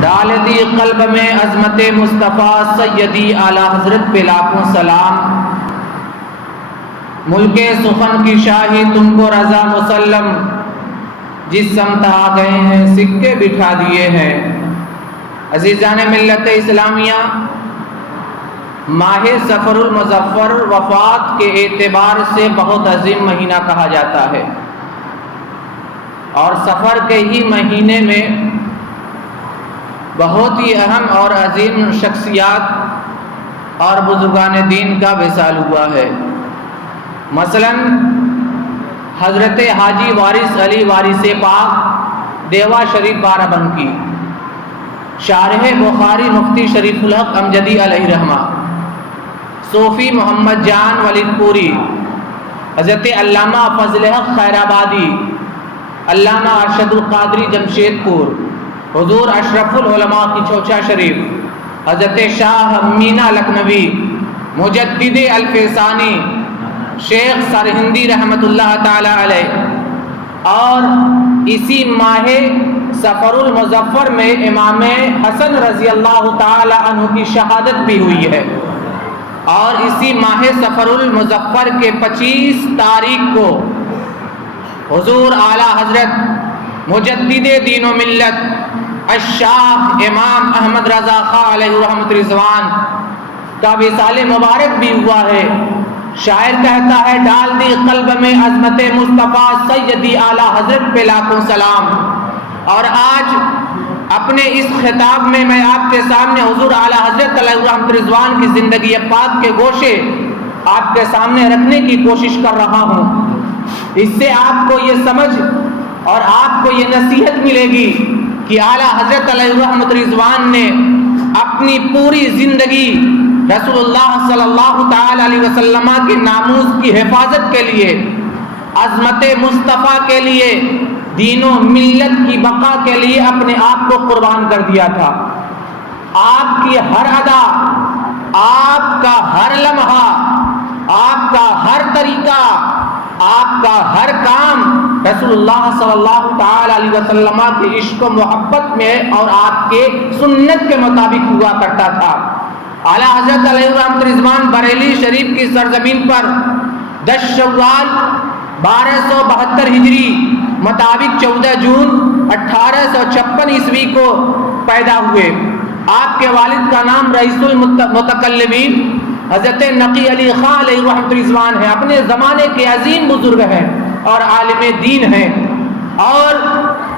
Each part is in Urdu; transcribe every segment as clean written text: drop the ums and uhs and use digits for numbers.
ڈال دی قلب میں عظمت مصطفیٰ سیدی اعلی حضرت پہ لاکھوں سلام۔ ملک سخن کی شاہی تم کو رضا مسلم، جس سمت آ گئے ہیں سکے بٹھا دیے ہیں۔ عزیزان ملت اسلامیہ، ماہ سفر المظفر وفات کے اعتبار سے بہت عظیم مہینہ کہا جاتا ہے، اور سفر کے ہی مہینے میں بہت ہی اہم اور عظیم شخصیات اور بزرگان دین کا وصال ہوا ہے۔ مثلا حضرت حاجی وارث علی وارث پاک دیوا شریف بارہبنکی، شارح بخاری مفتی شریف الحق امجدی علیہ رحمہ، صوفی محمد جان ولید پوری، حضرت علامہ فضل حق خیرآبادی، علامہ ارشد القادری جمشید پور، حضور اشرف العلماء کی چوچا شریف، حضرت شاہ مینا لکھنوی، مجدد الفیسانی، شیخ سرہندی رحمت اللہ تعالی علیہ۔ اور اسی ماہ سفر المظفر میں امام حسن رضی اللہ تعالی عنہ کی شہادت بھی ہوئی ہے، اور اسی ماہ سفر المظفر کے 25 تاریخ کو حضور اعلی حضرت مجدد دین و ملت الشاہ امام احمد رضا خاں علیہ رحمت رضوان کا وصال مبارک بھی ہوا ہے۔ شاعر کہتا ہے ڈال دی قلب میں عظمت مصطفیٰ سیدی اعلی حضرت پہ لاکھوں سلام۔ اور آج اپنے اس خطاب میں میں آپ کے سامنے حضور اعلی حضرت علیہ رحمت رضوان کی زندگی پاک کے گوشے آپ کے سامنے رکھنے کی کوشش کر رہا ہوں۔ اس سے آپ کو یہ سمجھ اور آپ کو یہ نصیحت ملے گی کہ اعلی حضرت علیہ رحمت رضوان نے اپنی پوری زندگی رسول اللہ صلی اللہ تعالی علیہ وسلم کے ناموس کی حفاظت کے لیے، عظمت مصطفیٰ کے لیے، دین و ملت کی بقا کے لیے اپنے آپ کو قربان کر دیا تھا۔ آپ کی ہر ادا، آپ کا ہر لمحہ، آپ کا ہر طریقہ، آپ کا ہر کام رسول اللہ صلی اللہ تعالی علیہ وسلم کے عشق و محبت میں اور آپ کے سنت کے مطابق ہوا کرتا تھا۔ اعلی حضرت علیہ رحمت رضوان بریلی شریف کی سرزمین پر 10 شوال 1272 ہجری مطابق 14 جون 1856 عیسوی کو پیدا ہوئے۔ آپ کے والد کا نام رئیس المتکلمین حضرت نقی علی خاں علیہ رحمت رضوان ہے، اپنے زمانے کے عظیم بزرگ ہیں اور عالم دین ہیں۔ اور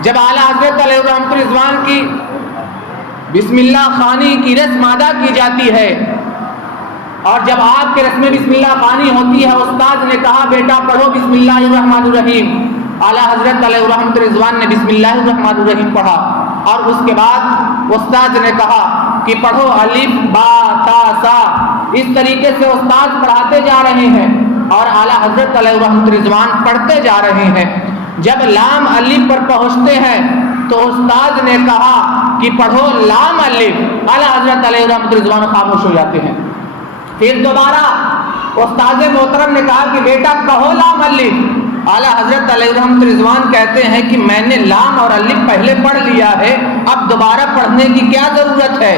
جب اعلی حضرت علیہ رحمت رضوان کی بسم اللہ خوانی کی رسم ادا کی جاتی ہے، اور جب آپ کے رسم بسم اللہ خوانی ہوتی ہے، استاد نے کہا بیٹا پڑھو بسم اللہ الرحمن الرحیم۔ اعلی حضرت علیہ رحمت رضوان نے بسم اللہ الرحمن الرحیم پڑھا، اور اس کے بعد استاد نے کہا کہ پڑھو الف با تا سا۔ اس طریقے سے استاد پڑھاتے جا رہے ہیں اور اعلی حضرت علیہ رحمت رضوان پڑھتے جا رہے ہیں۔ جب لام الف پر پہنچتے ہیں تو استاد نے کہا کہ پڑھو لام الف۔ اعلی حضرت علیہ رحمت رضوان خاموش ہو جاتے ہیں۔ پھر دوبارہ استاد محترم نے کہا کہ بیٹا کہو لام الف۔ اعلی حضرت علیہ رحمت رضوان کہتے ہیں کہ میں نے لام اور الف پہلے پڑھ لیا ہے، اب دوبارہ پڑھنے کی کیا ضرورت ہے؟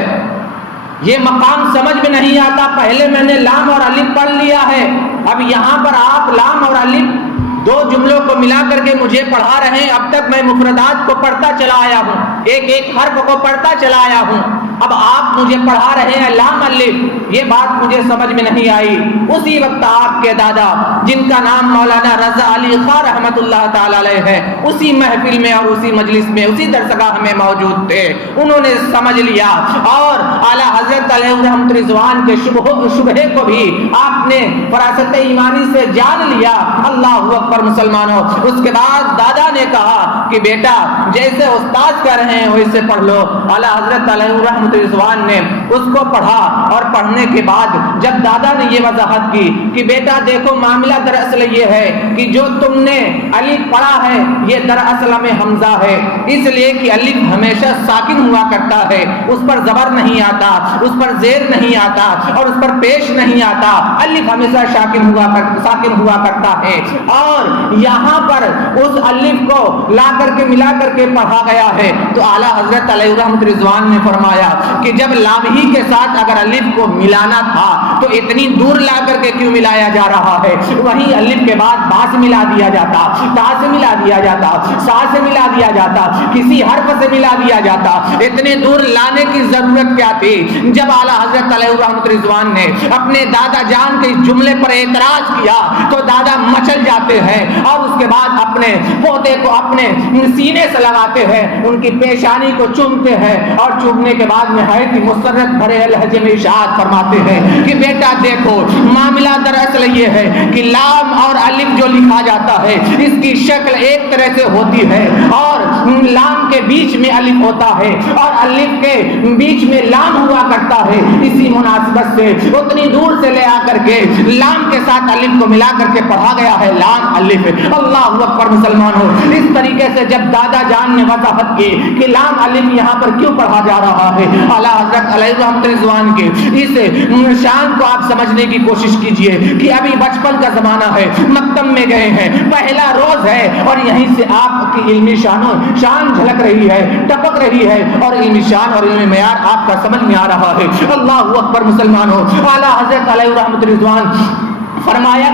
یہ مقام سمجھ میں نہیں آتا، پہلے میں نے لام اور الف پڑھ لیا ہے، اب یہاں پر آپ لام اور الف دو جملوں کو ملا کر کے مجھے پڑھا رہے ہیں۔ اب تک میں مفردات کو پڑھتا چلا آیا ہوں، ایک ایک حرف کو پڑھتا چلا آیا ہوں، اب آپ مجھے پڑھا رہے ہیں لام الف، یہ بات مجھے سمجھ میں نہیں آئی۔ اسی وقت آپ کے دادا جن کا نام مولانا رضا علی خاں رحمت اللہ تعالی علیہ ہے، اسی محفل میں اور اسی مجلس میں، اسی درسگاہ میں موجود تھے، انہوں نے سمجھ لیا اور اعلی حضرت علیہ رحمت رضوان کے شبہے کو بھی آپ نے فراست ایمانی سے جان لیا۔ اللہ اکبر مسلمانوں۔ اس کے بعد دادا نے کہا کہ بیٹا جیسے استاد کر رہے ہیں ویسے پڑھ لو۔ اعلی حضرت علیہ رحمت رضوان نے اس کو پڑھا، اور پڑھنے پڑھنے کے بعد جب دادا نے یہ وضاحت کی کہ بیٹا دیکھو معاملہ دراصل یہ ہے کہ جو تم نے الف پڑھا ہے یہ دراصل میں حمزہ ہے، اس لیے کہ الف ہمیشہ ساکن ہوا کرتا ہے، اس پر زبر نہیں آتا، اس پر زیر نہیں آتا اور اس پر پیش نہیں آتا، الف ہمیشہ ساکن ہوا کرتا ہے، اور یہاں پر اس الف کو لا کر کے ملا کر کے پڑھا گیا ہے۔ تو اعلیٰ حضرت علیہ رحمت رضوان نے فرمایا کہ جب لام ہی کے ساتھ اگر الف کو ملانا تھا تو اتنی دور لا کر کے کیوں ملایا جا رہا ہے؟ وہی الف کے بعد با سے ملا دیا جاتا، تا سے ملا دیا جاتا، سا سے ملا دیا جاتا، کسی حرف سے ملا دیا جاتا، اتنے دور لانے کی ضرورت کیا تھی؟ جب اعلیٰ حضرت علیہ رحمت رضوان نے اپنے دادا جان کے جملے پر اعتراض کیا تو دادا مچل جاتے ہیں اور اس کے بعد اپنے پوتے کو اپنے سینے سے لگاتے ہیں، ان کی پیشانی کو چومتے ہیں اور چومنے کے بعد نہایت ہی مسرت بھرے لہجے میں ارشاد فرماتے ہیں کہ بیٹا دیکھو معاملہ دراصل یہ ہے کہ لام اور الف جو لکھا جاتا ہے اس کی شکل ایک طرح سے ہوتی ہے، اور لام کے بیچ میں الف ہوتا ہے اور الف کے بیچ میں لام ہوا کرتا ہے، اسی مناسبت سے اتنی دور سے لے آ کر کے لام کے ساتھ الف کو ملا کر کے پڑھا گیا ہے، لام الف۔ اللہ اکبر مسلمانوں، اس طریقے سے جب دادا جان نے وضاحت کی کہ لام الف یہاں پر کیوں پڑھا جا رہا ہے، اعلیٰ حضرت علیہ رحمت رضوان کے اس شان کو آپ سمجھنے کی کوشش کیجئے کہ ابھی بچپن کا زمانہ ہے، مکتب میں گئے ہیں، پہلا روز ہے اور یہیں سے آپ کی علمی شان جھلک رہی ہے، ٹپک رہی ہے اور علمی شان اور علمی معیار آپ کا سمجھ میں آ رہا ہے۔ اللہ اکبر مسلمانوں، اعلیٰ حضرت علیہ رحمت رضوان فرمایا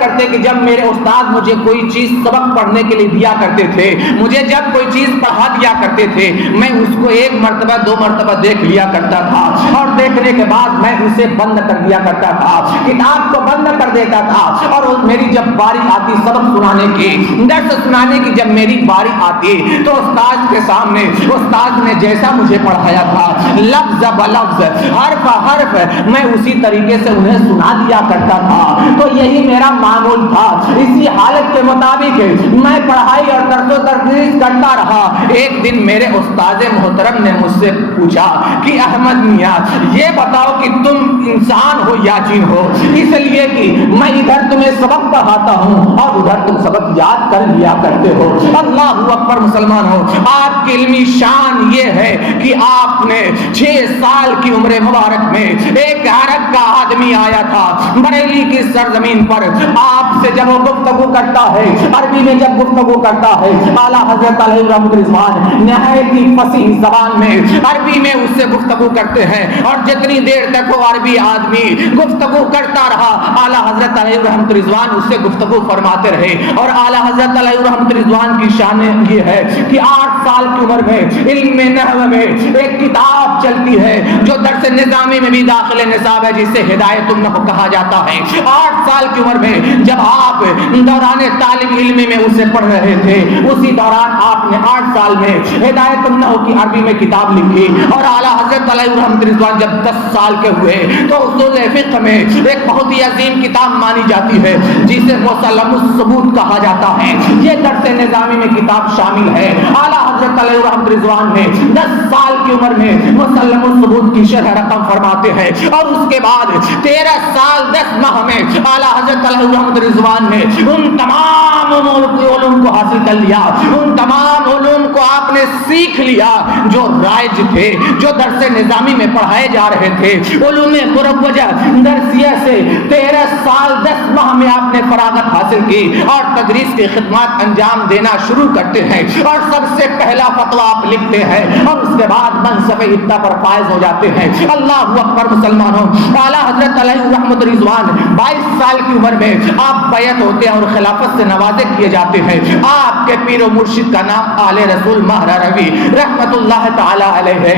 کرتے کہ جب میرے استاد مجھے کوئی چیز سبق پڑھنے کے لیے دیا کرتے تھے، مجھے جب کوئی چیز پڑھا دیا کرتے تھے، میں اس کو ایک مرتبہ دو مرتبہ دیکھ لیا کرتا تھا اور دیکھنے کے بعد میں اسے بند کر دیا کرتا تھا، کتاب کو بند کر دیتا تھا، اور میری جب باری آتی سبق سنانے کی، درس سنانے کی جب میری باری آتی تو استاد کے سامنے استاد نے جیسا مجھے پڑھایا تھا لفظ بلفظ حرف حرف میں اسی طریقے سے انہیں سنا دیا کرتا تھا۔ تو یہی میرا معمول تھا، اسی حالت کے مطابق میں پڑھائی اور درس و تدریس کرتا رہا۔ ایک دن میرے استاد محترم نے مجھ سے پوچھا کہ احمد میاں یہ بتاؤ کہ تم انسان ہو یا جن ہو؟ اس لیے کہ میں ادھر تمہیں سبق پڑھاتا ہوں اور ادھر تم سبق یاد کر لیا کرتے ہو۔ اللہ اکبر مسلمان ہو، آپ کی علمی شان یہ ہے کہ آپ نے 6 سال کی عمر مبارک میں ایک عرب کا آدمی آیا تھا بریلی کی سرزمین پر، آپ سے جب وہ گفتگو کرتا ہے عربی میں جب گفتگو کرتا ہے، اعلیٰ حضرت علیہ رحمت رضوان نہایت ہی فصیح زبان میں عربی میں اس سے گفتگو کرتے ہیں، اور جتنی دیر تک وہ عربی آدمی گفتگو کرتا رہا اعلیٰ حضرت علیہ رحمت رضوان اس سے گفتگو فرماتے رہے۔ اور اعلیٰ حضرت علیہ رحمت رضوان کی شان یہ ہے کہ 8 سال کی عمر میں علم نحو میں ایک کتاب چلتی ہے جو درس نظامی میں بھی داخل نصاب ہے، جسے ہدایت النحو کہا جاتا ہے۔ 8 سال کی عمر میں جب آپ دوران طالب علم میں اسے پڑھ رہے تھے، اسی دوران آپ نے 8 سال میں ہدایت النحو کی عربی میں کتاب لکھی، اور اعلیٰ حضرت علیہ رحمت رضوان جب 10 سال کے ہوئے تو اصول فقہ میں ایک بہت ہی عظیم کتاب مانی جاتی ہے جسے مسلم الثبوت کہا جاتا ہے، یہ درس نظامی میں کتاب شامل ہے۔ اعلیٰ حضرت علیہ رحمت رضوان نے 10 سال کی عمر میں مسلم الثبوت کی شرح رقم فرماتے ہیں، اور اس کے بعد 13 سال 10 ماہ میں اعلیٰ حضرت علیہ رحمت رضوان نے ان تمام علوم کو حاصل کر لیا، ان تمام علوم کو آپ نے سیکھ لیا جو رائج تھے، جو درس نظامی میں پڑھائے جا رہے تھے۔ علوم مروجہ درسیہ سے 13 سال 10 ماہ میں آپ نے فراغت حاصل کی اور تدریس کی خدمات انجام دینا شروع کرتے ہیں، اور سب سے پہلا فتویٰ آپ لکھتے ہیں اور اس کے بعد منصب ابتدا پر فائز ہو جاتے ہیں۔ اللہ اکبر مسلمانوں، اعلیٰ حضرت علیہ رحمت رضوان 22 سال کی عمر میں آپ بیعت ہوتے ہیں اور خلافت سے نوازے کیے جاتے ہیں۔ آپ کے پیر و مرشد کا نام آل رسول ماہر روی رحمت اللہ تعالی علیہ ہے۔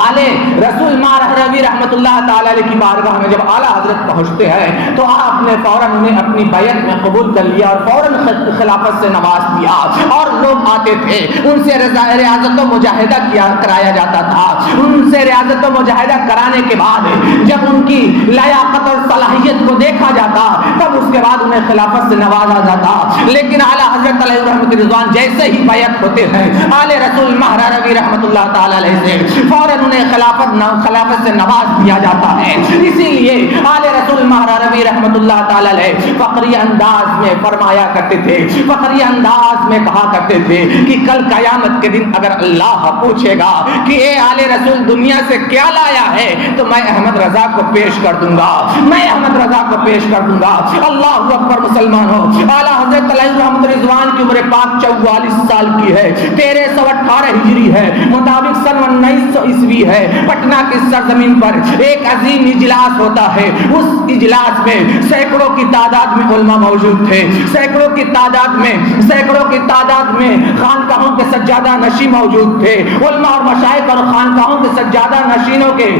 آل رسول ماہر روی رحمت اللہ تعالی علیہ کی بارگاہ میں جب اعلیٰ حضرت پہنچتے ہیں تو آپ نے فوراً انہیں اپنی بیعت میں قبول کر لیا اور فوراً خلافت سے نواز دیا، اور لوگ آتے تھے ان سے ریاضت و مجاہدہ کرایا جاتا تھا۔ ان سے ریاضت و مجاہدہ کرانے کے بعد جب ان کی لیاقت اور صلاحیت کو دیکھا جاتا تب اس کے بعد انہیں خلافت سے نوازا جاتا۔ لیکن اعلیٰ حضرت علیہ رحمت رضوان جیسے ہی بیعت ہوتے ہیں آل رسول ماہر روی رحمت رحمۃ اللہ تعالی علیہ سے فوراً انہیں خلافت سے نواز دیا جاتا ہے۔ اسی لیے آل رسول مہربی رحمۃ اللہ تعالی علیہ فخری انداز میں فرمایا کرتے تھے، فخری انداز میں کہا کرتے تھے کہ کل قیامت کے دن اگر اللہ پوچھے گا کہ اے آل رسول دنیا سے کیا لایا ہے تو میں احمد رضا کو پیش کر دوں گا، میں احمد رضا کو پیش کر دوں گا۔ اللہ اکبر مسلمانوں، اعلیٰ حضرت علیہ رحمت رضوان کی عمر پاک 44 سال کی ہے، 1318 ہجری ہے، مطابق سن 1900 عیسوی ہے۔ پٹنہ کی سرزمین پر ایک عظیم اجلاس ہوتا ہے، اس اجلاس میں سینکڑوں کی تعداد میں علماء موجود تھے، سینکڑوں کی تعداد میں خانقاہوں کے سجادہ نشی موجود تھے، علماء اور مشائخ اور خانقاہوں کے سجادہ نشینوں کے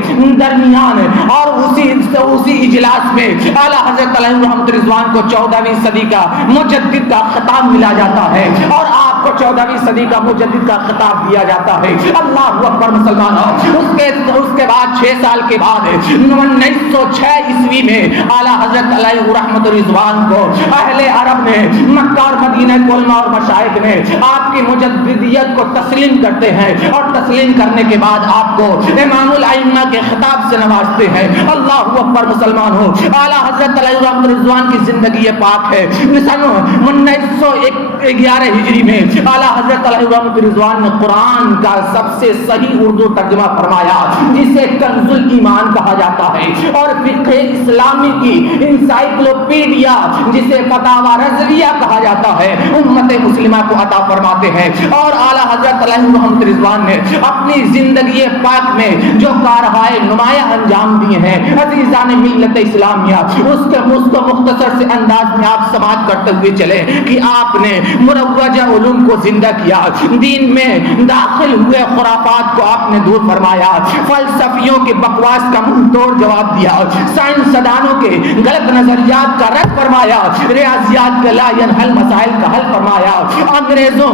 درمیان، اور اسی اجلاس میں اعلیٰ حضرت علیہ رحمت رضوان کو 14ویں صدی کا مجدد کا خطاب ملا جاتا ہے، اور آپ کو 14ویں صدی کا مجدد کا خطاب دیا جاتا ہے۔ اللہ اکبر مسلمانوں، اس کے بعد 6 سال کے بعد 1906 عیسوی میں اعلیٰ حضرت علیہ رحمت رضوان کو اہل عرب نے، مکہ اور مدینہ کے علماء اور مشائخ نے آپ کی مجددیت کو تسلیم کرتے ہیں، اور تسلیم کرنے کے بعد آپ کو امام الائمہ کے خطاب سے نوازتے ہیں۔ اللہ اکبر مسلمانوں، اعلیٰ حضرت علیہ رحمت رضوان کی زندگی پاک ہے۔ سن 1911 ہجری میں اعلیٰ حضرت علیہ رحمت رضوان نے قرآن کا سب سے صحیح اردو ترجمہ فرمایا، جسے کنز الایمان کہا جاتا ہے، اور فقہ اسلامی کی انسائکلوپیڈیا جسے فتاوی رضویہ کہا جاتا ہے امت مسلمہ کو عطا فرماتے ہیں۔ اور اعلیٰ حضرت علیہ رحمت رضوان نے اپنی زندگی پاک میں جو کارہائے نمایاں انجام دیے ہیں، عزیزان ملت اسلامیہ، اس کو مختصر سے انداز میں آپ سماعت کرتے ہوئے چلے کہ آپ نے مروجہ علوم کو زندہ کیا، دین میں داخل ہوئے خرافات کو آپ نے دور فرمایا، فلسفیوں کی بکواس کا منہ توڑ جواب دیا، سائنسدانوں کے غلط نظریات کا رد فرمایا، ریاضیات کے لا ینحل مسائل کا حل فرمایا، انگریزوں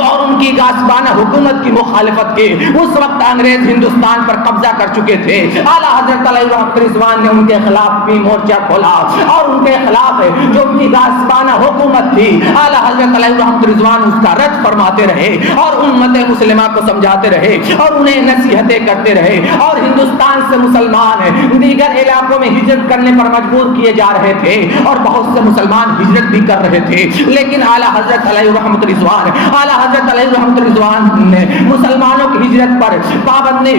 اور ان کی غاصبانہ حکومت کی مخالفت کی۔ اس وقت انگریز ہندوستان پر قبضہ کر چکے تھے، اعلیٰ حضرت علیہ رحمت رضوان نے ان کے خلاف بھی مورچہ کھولا، اور ان کے خلاف جو ان کی غاصبانہ حکومت تھی اعلیٰ حضرت علیہ رحمت رضوان اس کا رد فرماتے رہے، اور امت مسلمہ کو سمجھاتے رہے، اور انہیں نصیحتیں کرتے رہے، اور ہندوستان سے مسلمان دیگر علاقوں میں ہجرت کرنے پر مجبور کیے جا رہے تھے، اور بہت سے مسلمان ہجرت بھی کر رہے تھے، لیکن اعلیٰ حضرت علیہ رحمت رضوان اعلیٰ حضرت علیہ رحمت رضوان نے مسلمانوں کی ہجرت پر پابندی،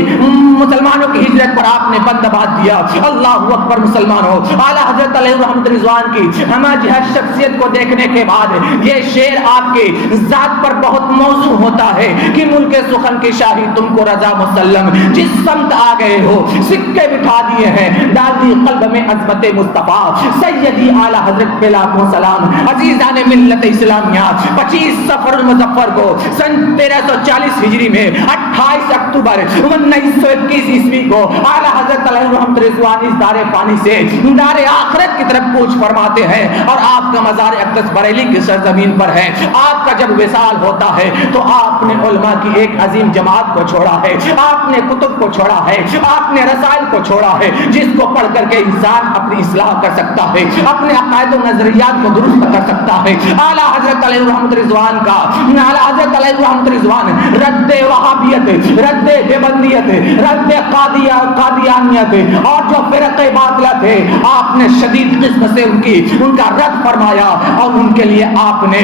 مسلمانوں کی ہجرت پر آپ نے بند باز دیا۔ اللہ اکبر مسلمانوں، اعلیٰ حضرت علیہ رحمت رضوان کی ہمہ جہت شخصیت کو دیکھنے کے بعد یہ شعر آپ کی ذات پر بہت موزوں ہوتا ہے کہ ملک سخن کی شاہی تم کو رضا مسلم، جس سمت آ گئے ہو سکے بٹھا دیے ہیں، ڈال دی قلب میں عظمت مصطفیٰ سیدی اعلیٰ حضرت پہ لاکھوں سلام۔ عزیزان ملت اسلامیہ، 25 صفر مظفر کو سن 1340 ہجری میں 28 اکتوبر 1921 عیسوی کو اعلیٰ حضرت علیہ رحمت رضوان اس دار فانی سے دار آخرت کی طرف کوچ فرماتے ہیں، اور آپ کا مزار اقدس بریلی کی سرزمین پر ہے۔ آپ کا جب وصال ہوتا ہے تو آپ نے علماء کی ایک عظیم جماعت کو چھوڑا ہے، آپ نے کتب کو چھوڑا ہے، آپ نے رسائل کو چھوڑا ہے، جس کو پڑھ کر کے انسان اپنی اصلاح کر سکتا ہے، اپنے عقائد و نظریات کو درست کر سکتا ہے۔ اعلیٰ حضرت علیہ رحمت رضوان کا اعلیٰ حضرت علیہ رحمت رضوان رد وہابیت، رد دیوبندیت، رد قادیانیت اور جو فرقے باطلہ تھے، آپ نے شدید قسم سے ان کا رد فرمایا، اور ان کے لیے آپ نے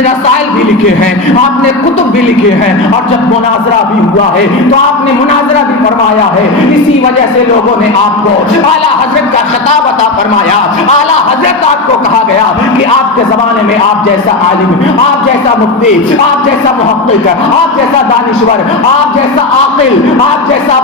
رسائل بھی لکھے ہیں، آپ نے کتب بھی لکھے ہیں، اور جب مناظرہ بھی ہوا ہے تو آپ نے مناظرہ بھی فرمایا ہے۔ اسی وجہ سے لوگوں نے آپ کو اعلیٰ حضرت کا خطاب عطا فرمایا۔ اعلیٰ حضرت آپ کو کہا گیا کہ آپ کے زمانے میں آپ جیسا عالم، آپ جیسا مفتی، آپ جیسا محقق، آپ جیسا دانشور، آپ جیسا عاقل، آپ جیسا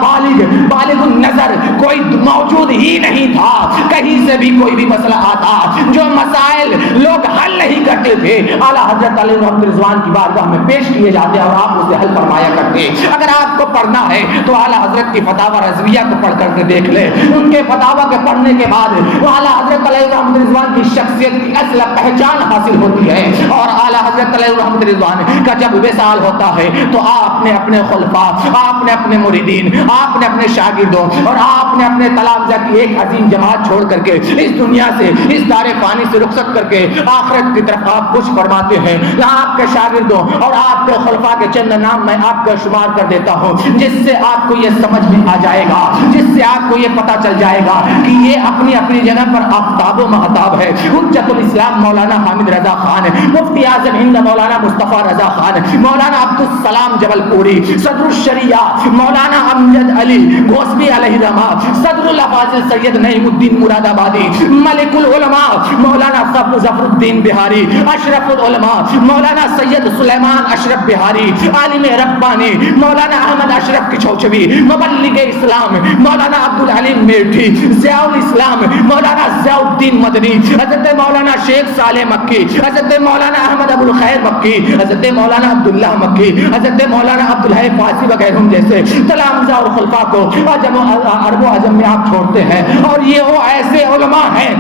بالغ النظر کوئی موجود ہی نہیں تھا۔ کہیں سے بھی کوئی بھی مسئلہ آتا، جو مسائل لوگ حل نہیں کرتے تھے، اعلیٰ حضرت علیہ رحمت رضوان کی بارگاہ میں پیش کیے جاتے اور آپ اسے حل فرمایا کرتے۔ اگر آپ کو پڑھنا ہے تو اعلیٰ حضرت کی فتاوی رضویہ کو پڑھ کر کے دیکھ لے، ان کے فتاوی کے پڑھنے کے بعد وہ اعلیٰ حضرت علیہ رحمت رضوان کی شخصیت کی اصل پہچان حاصل ہوتی ہے، اور اعلیٰ حضرت علیہ رحمت رضوان رضوان کا جب وصال ہوتا ہے تو آپ نے اپنے خلفاء، آپ نے اپنے مریدین، آپ نے اپنے شاگردوں اور آپ نے اپنے تلامذہ کی ایک عظیم جماعت چھوڑ کر کے اس دنیا سے، اس دار فانی سے رخصت کر کے آخرت کی طرف آپ کچھ فرماتے ہیں۔ آپ کے شاگردوں اور آپ کے خلفاء کے چند نام میں آپ کا شمار کر دیتا ہوں، جس سے آپ کو یہ سمجھ میں آ جائے گا، جس سے آپ کو یہ پتہ چل جائے گا کہ یہ اپنی اپنی جگہ پر آفتاب و مہتاب ہے۔ حجت الاسلام مولانا حامد رضا خان، مفتی اعظم ہند مولانا مصطفیٰ رضا خان، مولانا عبدالسلام جبل پوری، صدر الشریعہ مولانا امجد علی گوسبی علیہ رحمہ، صدر الافاضل سید نعیم الدین مراد آبادی، ملک العلماء مولانا ظفر الدین بہاری، اشرف العلماء مولانا سید سلیمان اشرف بہاری، عالم ربانی مولانا احمد اشرف کچھوچوی، مبلغ اسلام مولانا عبدالعلیم میرٹھی، ضیاء الاسلام مولانا ضیاء الدین مدنی، حضرت مولانا شیخ صالح مکی، حضرت مولانا احمد ابو الخیر مکی، حضرت مولانا عبداللہ مکی، حضرت مولانا عبدالحی فارسی وغیرہ جیسے تلامذہ اور خلفاء کو عرب و عجم میں آپ چھوڑتے ہیں، اور یہ وہ ایسے علماء ہیں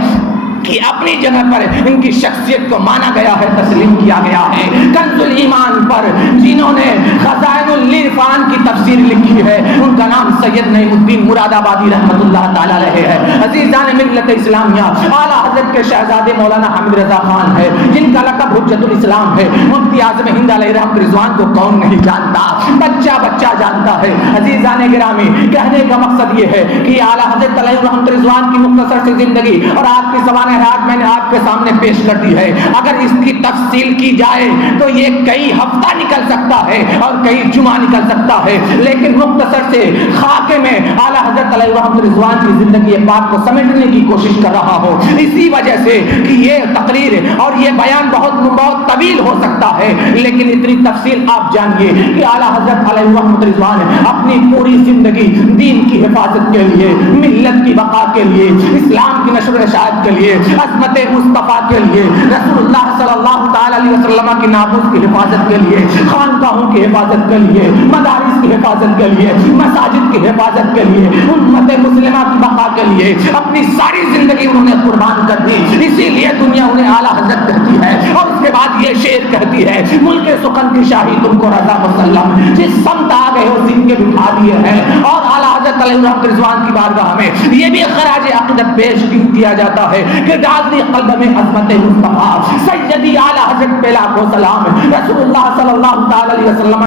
کہ اپنی جگہ پر ان کی شخصیت کو مانا گیا ہے، تسلیم کیا گیا ہے۔ کنز الایمان پر جنہوں نے خزائن العرفان کی تفسیر لکھی ہے ان کا نام سید نعیم الدین مراد آبادی رحمۃ اللہ تعالی علیہ ہے۔ عزیزان ملت اسلامیہ، اعلیٰ حضرت کے شہزادے مولانا حامد رضا خان ہے جن کا لقب حجت الاسلام ہے۔ مفتی اعظم ہند علیہ رحمۃ رضوان کو کون نہیں جانتا، بچہ بچہ جانتا ہے۔ عزیزان گرامی، کہنے کا مقصد یہ ہے کہ اعلیٰ حضرت علیہ رحمۃ رضوان کی مختصر سی زندگی اور آپ کی سوانح حیات میں نے آپ کے سامنے پیش کر دی ہے۔ اگر اس کی تفصیل کی جائے تو یہ کئی ہفتہ نکل سکتا ہے اور کئی جمعہ نکل سکتا ہے، لیکن مختصر سے خاکے میں اعلیٰ حضرت علیہ رحمۃ رضوان کی زندگی پاک کو سمیٹنے کی کوشش کر رہا ہوں، اسی وجہ سے کہ یہ تقریر اور یہ بیان بہت طویل ہو سکتا ہے، لیکن اتنی تفصیل آپ جانیے کہ اعلیٰ حضرت علیہ رحمۃ رضوان اپنی پوری زندگی دین کی حفاظت کے لیے، ملت کی بقا کے لیے، اسلام کی نشر و اشاعت کے لیے، عظمت مصطفیٰ کے لیے، رسول اللہ صلی اللہ تعالی علیہ وسلم کی ناموس کی حفاظت کے لیے، خانقاہوں کی حفاظت کے لیے، مدارس کی حفاظت کے لیے، مساجد کی حفاظت کے لیے، امت مسلمہ کی بقا کے لیے اپنی ساری زندگی انہوں نے قربان کر دی۔ اسی لیے دنیا انہیں اعلیٰ حضرت کہتی ہے، اور اس کے بعد یہ شعر کہتی ہے، ملک سخن کی شاہی تم کو رضا مسلم، جس سمت آ گئے ہو سن کے بٹھا دیے ہیں۔ اور اعلیٰ حضرت علیہ رحمۃ رضوان کی بارگاہ میں یہ بھی خراج عقیدت پیش کیا جاتا ہے کہ ڈال دی قلب میں عظمت مصطفیٰ سیدی اعلیٰ حضرت پہ لاکھوں سلام، رسول اللہ صلی اللہ تعالی علیہ وسلم